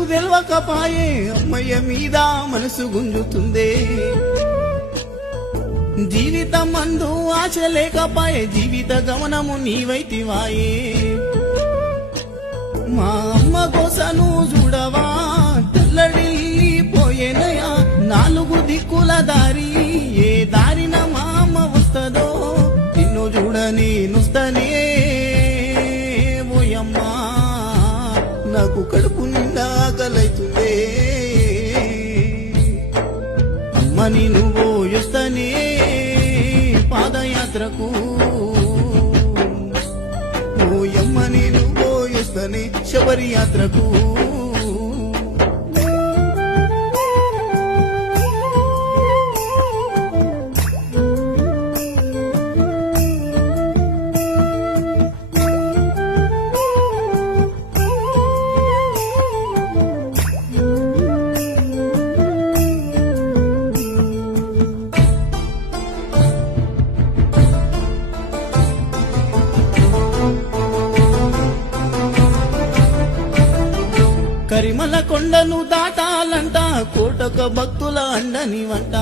నాకు తెలవకపాయే అమ్మయ్య మీద మనసు గుంజుతుందే జీవితం మందు ఆశ లేకపాయే జీవిత గమనము నీవైతివాయే మా అమ్మ కోసను చూడవా తెల్లడిల్లిపోయేనయా నాలుగు దిక్కుల దారి ఏ దారిన మా అమ్మ వస్తదో నిన్ను చూడని నుస్తనే ఓయమ్మా నాకు కడుపు నిండా ఆకలైతుందే అమ్మని నువ్వు యొస్తనే పాదయాత్రకు ఓయమ్మని నువ్వు యొస్తనే శబరి యాత్రకు కరిమల కొండను దాటాలంట కోటక భక్తుల అండని వంట